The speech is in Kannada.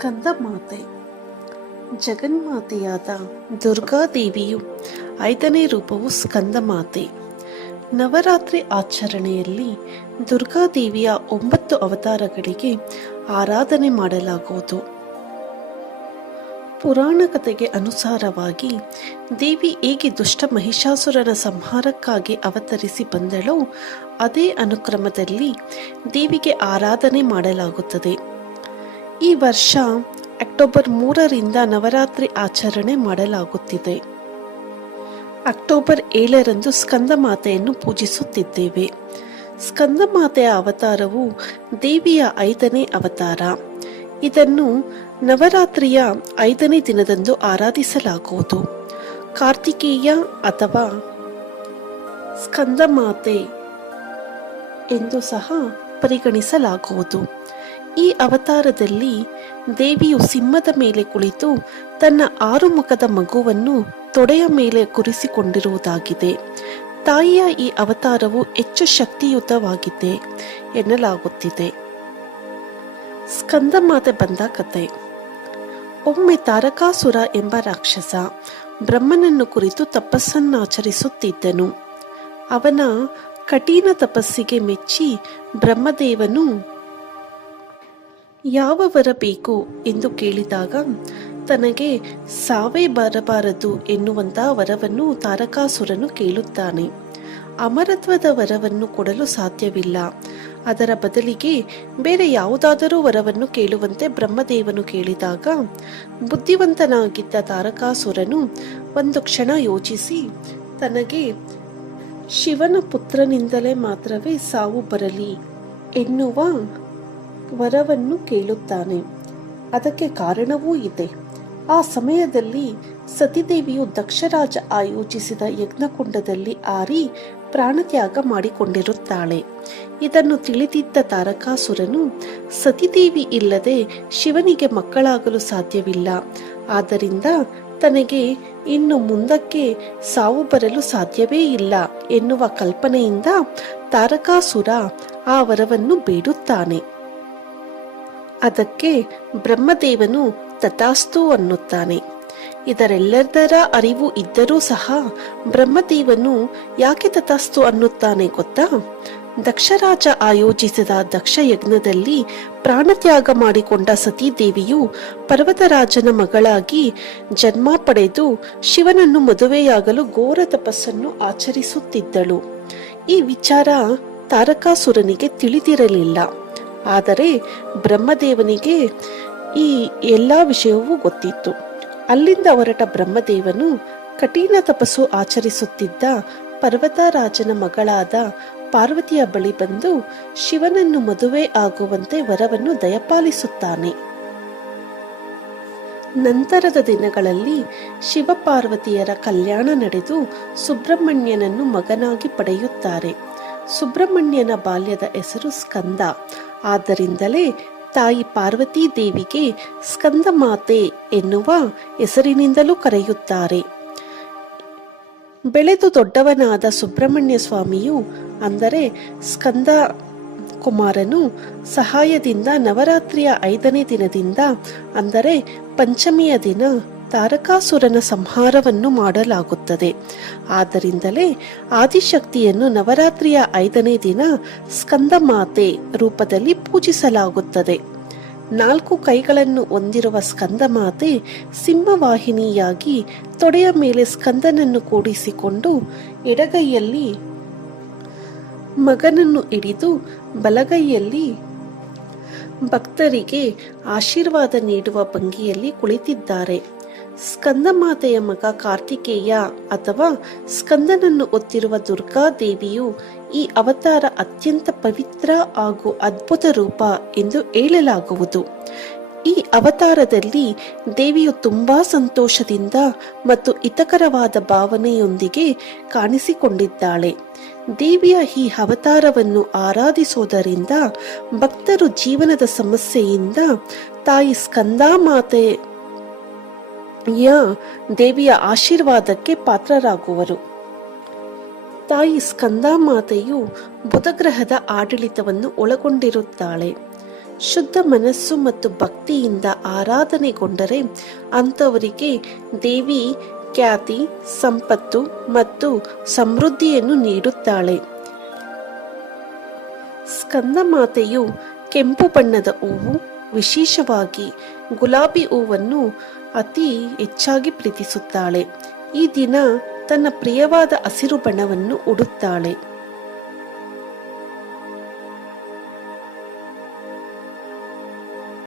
ಸ್ಕಂದ ಮಾತೆ ಜಗನ್ಮಾತೆಯಾದ ದುರ್ಗಾದೇವಿಯು 5ನೇ ರೂಪವು ಸ್ಕಂದ ಮಾತೆ. ನವರಾತ್ರಿ ಆಚರಣೆಯಲ್ಲಿ ದುರ್ಗಾದೇವಿಯ 9 ಅವತಾರಗಳಿಗೆ ಆರಾಧನೆ ಮಾಡಲಾಗುವುದು. ಪುರಾಣ ಕಥೆಗೆ ಅನುಸಾರವಾಗಿ ದೇವಿ ಹೇಗೆ ದುಷ್ಟ ಮಹಿಷಾಸುರನ ಸಂಹಾರಕ್ಕಾಗಿ ಅವತರಿಸಿ ಬಂದಳೋ ಅದೇ ಅನುಕ್ರಮದಲ್ಲಿ ದೇವಿಗೆ ಆರಾಧನೆ ಮಾಡಲಾಗುತ್ತದೆ. ಈ ವರ್ಷ ಅಕ್ಟೋಬರ್ 3ರಿಂದ ನವರಾತ್ರಿ ಆಚರಣೆ ಮಾಡಲಾಗುತ್ತಿದೆ. ಅಕ್ಟೋಬರ್ 7ರಂದು ಸ್ಕಂದ ಮಾತೆಯನ್ನು ಪೂಜಿಸುತ್ತಿದ್ದೇವೆ. ಸ್ಕಂದ ಮಾತೆಯ ಅವತಾರವು ದೇವಿಯ 5ನೇ ಅವತಾರ. ಇದನ್ನು ನವರಾತ್ರಿಯ 5ನೇ ದಿನದಂದು ಆರಾಧಿಸಲಾಗುವುದು. ಕಾರ್ತಿಕೇಯ ಅಥವಾ ಸ್ಕಂದ ಮಾತೆ ಎಂದು ಸಹ ಪರಿಗಣಿಸಲಾಗುವುದು. ಈ ಅವತಾರದಲ್ಲಿ ದೇವಿಯು ಸಿಂಹದ ಮೇಲೆ ಕುಳಿತು ತನ್ನ 6 ಮುಖದ ಮಗುವನ್ನು ತೊಡೆಯ ಮೇಲೆ ಕೂರಿಸಿಕೊಂಡಿರುವುದಾಗಿದೆ. ತಾಯಿಯ ಈ ಅವತಾರವು ಹೆಚ್ಚು ಶಕ್ತಿಯುತವಾಗಿದೆ ಎನ್ನಲಾಗುತ್ತಿದೆ. ಸ್ಕಂದ ಮಾತೆ ಬಂದ ಕಥೆ. ಒಮ್ಮೆ ತಾರಕಾಸುರ ಎಂಬ ರಾಕ್ಷಸ ಬ್ರಹ್ಮನನ್ನು ಕುರಿತು ತಪಸ್ಸನ್ನಾಚರಿಸುತ್ತಿದ್ದನು. ಅವನ ಕಠಿಣ ತಪಸ್ಸಿಗೆ ಮೆಚ್ಚಿ ಬ್ರಹ್ಮದೇವನು ಯಾವ ವರ ಬೇಕು ಎಂದು ಕೇಳಿದಾಗ ತನಗೆ ಸಾವೇ ಬರಬಾರದು ಎನ್ನುವಂತಹ ವರವನ್ನು ತಾರಕಾಸುರನು ಕೇಳುತ್ತಾನೆ. ಅಮರತ್ವದ ವರವನ್ನು ಕೊಡಲು ಸಾಧ್ಯವಿಲ್ಲ, ಅದರ ಬದಲಿಗೆ ಬೇರೆ ಯಾವುದಾದರೂ ವರವನ್ನು ಕೇಳುವಂತೆ ಬ್ರಹ್ಮದೇವನು ಕೇಳಿದಾಗ ಬುದ್ಧಿವಂತನಾಗಿದ್ದ ತಾರಕಾಸುರನು ಒಂದು ಕ್ಷಣ ಯೋಚಿಸಿ ತನಗೆ ಶಿವನ ಪುತ್ರನಿಂದಲೇ ಮಾತ್ರವೇ ಸಾವು ಬರಲಿ ಎನ್ನುವ ವರವನ್ನು ಕೇಳುತ್ತಾನೆ. ಅದಕ್ಕೆ ಕಾರಣವೂ ಇದೆ. ಆ ಸಮಯದಲ್ಲಿ ಸತಿದೇವಿಯು ದಕ್ಷರಾಜ ಆಯೋಜಿಸಿದ ಯಜ್ಞಕುಂಡದಲ್ಲಿ ಆರಿ ಪ್ರಾಣತ್ಯಾಗ ಮಾಡಿಕೊಂಡಿರುತ್ತಾಳೆ. ಇದನ್ನು ತಿಳಿದಿದ್ದ ತಾರಕಾಸುರನು ಸತಿದೇವಿ ಇಲ್ಲದೆ ಶಿವನಿಗೆ ಮಕ್ಕಳಾಗಲು ಸಾಧ್ಯವಿಲ್ಲ, ಆದ್ದರಿಂದ ತನಗೆ ಇನ್ನು ಮುಂದಕ್ಕೆ ಸಾವು ಬರಲು ಸಾಧ್ಯವೇ ಇಲ್ಲ ಎನ್ನುವ ಕಲ್ಪನೆಯಿಂದ ತಾರಕಾಸುರ ಆ ವರವನ್ನು ಬೇಡುತ್ತಾನೆ. ಅದಕ್ಕೆ ಬ್ರಹ್ಮದೇವನು ತಥಾಸ್ತು ಅನ್ನುತ್ತಾನೆ. ಇದರೆಲ್ಲದರ ಅರಿವು ಇದ್ದರೂ ಸಹ ಬ್ರಹ್ಮದೇವನು ಯಾಕೆ ತಥಾಸ್ತು ಅನ್ನುತ್ತಾನೆ ಗೊತ್ತಾ? ದಕ್ಷರಾಜ ಆಯೋಜಿಸಿದ ದಕ್ಷ ಯಜ್ಞದಲ್ಲಿ ಪ್ರಾಣತ್ಯಾಗ ಮಾಡಿಕೊಂಡ ಸತೀದೇವಿಯು ಪರ್ವತರಾಜನ ಮಗಳಾಗಿ ಜನ್ಮ ಪಡೆದು ಶಿವನನ್ನು ಮದುವೆಯಾಗಲು ಘೋರ ತಪಸ್ಸನ್ನು ಆಚರಿಸುತ್ತಿದ್ದಳು. ಈ ವಿಚಾರ ತಾರಕಾಸುರನಿಗೆ ತಿಳಿದಿರಲಿಲ್ಲ. ಆದರೆ ಬ್ರಹ್ಮದೇವನಿಗೆ ಈ ಎಲ್ಲ ವಿಷಯವೂ ಗೊತ್ತಿತ್ತು. ಅಲ್ಲಿಂದ ಹೊರಟ ಬ್ರಹ್ಮದೇವನು ಕಠಿಣ ತಪಸ್ಸು ಆಚರಿಸುತ್ತಿದ್ದ ಪರ್ವತರಾಜನ ಮಗಳಾದ ಪಾರ್ವತಿಯ ಬಳಿ ಬಂದು ಶಿವನನ್ನು ಮದುವೆ ಆಗುವಂತೆ ವರವನ್ನು ದಯಪಾಲಿಸುತ್ತಾನೆ. ನಂತರದ ದಿನಗಳಲ್ಲಿ ಶಿವಪಾರ್ವತಿಯರ ಕಲ್ಯಾಣ ನಡೆದು ಸುಬ್ರಹ್ಮಣ್ಯನನ್ನು ಮಗನಾಗಿ ಪಡೆಯುತ್ತಾರೆ. ಸುಬ್ರಹ್ಮಣ್ಯನ ಬಾಲ್ಯದ ಹೆಸರು ಸ್ಕಂದ. ಆದ್ದರಿಂದಲೇ ತಾಯಿ ಪಾರ್ವತೀ ದೇವಿಗೆ ಸ್ಕಂದ ಮಾತೆ ಎನ್ನುವ ಹೆಸರಿನಿಂದಲೂ ಕರೆಯುತ್ತಾರೆ. ಬೆಳೆದು ದೊಡ್ಡವನಾದ ಸುಬ್ರಹ್ಮಣ್ಯ ಸ್ವಾಮಿಯು ಅಂದರೆ ಸ್ಕಂದ ಕುಮಾರನು ಸಹಾಯದಿಂದ ನವರಾತ್ರಿಯ 5ನೇ ದಿನದಿಂದ ಅಂದರೆ ಪಂಚಮಿಯ ದಿನ ತಾರಕಾಸುರನ ಸಂಹಾರವನ್ನು ಮಾಡಲಾಗುತ್ತದೆ. ಆದ್ದರಿಂದಲೇ ಆದಿಶಕ್ತಿಯನ್ನು ನವರಾತ್ರಿಯ 5ನೇ ದಿನ ಸ್ಕಂದ ಮಾತೆ ರೂಪದಲ್ಲಿ ಪೂಜಿಸಲಾಗುತ್ತದೆ. 4 ಕೈಗಳನ್ನು ಹೊಂದಿರುವ ಸ್ಕಂದ ಮಾತೆ ಸಿಂಹವಾಹಿನಿಯಾಗಿ ತೊಡೆಯ ಮೇಲೆ ಸ್ಕಂದನನ್ನು ಕೂಡಿಸಿಕೊಂಡು ಎಡಗೈಯಲ್ಲಿ ಮಗನನ್ನು ಹಿಡಿದು ಬಲಗೈಯಲ್ಲಿ ಭಕ್ತರಿಗೆ ಆಶೀರ್ವಾದ ನೀಡುವ ಭಂಗಿಯಲ್ಲಿ ಕುಳಿತಿದ್ದಾರೆ. ಸ್ಕಂದ ಮಾತೆಯ ಮಗ ಕಾರ್ತಿಕೇಯ ಅಥವಾ ಸ್ಕಂದನನ್ನು ಹೊತ್ತಿರುವ ದುರ್ಗಾದೇವಿಯು ಈ ಅವತಾರ ಅತ್ಯಂತ ಪವಿತ್ರ ಹಾಗೂ ಅದ್ಭುತ ರೂಪ ಎಂದು ಹೇಳಲಾಗುವುದು. ಈ ಅವತಾರದಲ್ಲಿ ದೇವಿಯು ತುಂಬಾ ಸಂತೋಷದಿಂದ ಮತ್ತು ಹಿತಕರವಾದ ಭಾವನೆಯೊಂದಿಗೆ ಕಾಣಿಸಿಕೊಂಡಿದ್ದಾಳೆ. ದೇವಿಯ ಈ ಅವತಾರವನ್ನು ಆರಾಧಿಸುವುದರಿಂದ ಭಕ್ತರು ಜೀವನದ ಸಮಸ್ಯೆಯಿಂದ ತಾಯಿ ಸ್ಕಂದ ಮಾತೆ ದೇವಿಯ ಆಶೀರ್ವಾದಕ್ಕೆ ಪಾತ್ರರಾಗುವರು. ತಾಯಿ ಸ್ಕಂದ ಮಾತೆಯು ಬುಧಗ್ರಹದ ಆಡಳಿತವನ್ನು ಒಳಗೊಂಡಿರುತ್ತಾಳೆ. ಶುದ್ಧ ಮನಸ್ಸು ಮತ್ತು ಭಕ್ತಿಯಿಂದ ಆರಾಧನೆಗೊಂಡರೆ ಅಂಥವರಿಗೆ ದೇವಿ ಖ್ಯಾತಿ, ಸಂಪತ್ತು ಮತ್ತು ಸಮೃದ್ಧಿಯನ್ನು ನೀಡುತ್ತಾಳೆ. ಸ್ಕಂದಮಾತೆಯು ಕೆಂಪು ಬಣ್ಣದ ಹೂವು, ವಿಶೇಷವಾಗಿ ಗುಲಾಬಿ ಹೂವನ್ನು ಅತಿ ಹೆಚ್ಚಾಗಿ ಪ್ರೀತಿಸುತ್ತಾಳೆ. ಈ ದಿನ ತನ್ನ ಪ್ರಿಯವಾದ ಹಸಿರು ಬಣ್ಣವನ್ನು ಉಡುತ್ತಾಳೆ.